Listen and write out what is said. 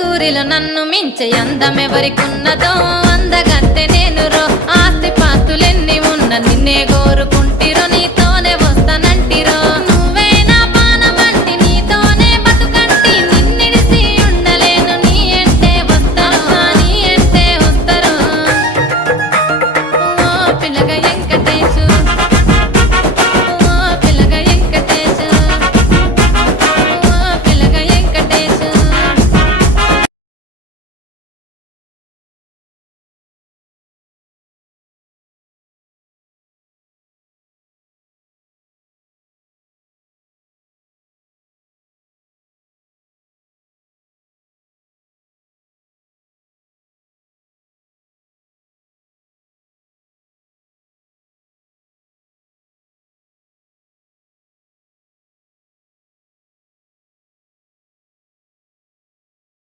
ఊరిలో నన్ను మించే అందమెవరికున్నదో అందగత్తె నేను రో ఆస్తి పాస్తులెన్ని ఉన్న నిన్నే కోరుకు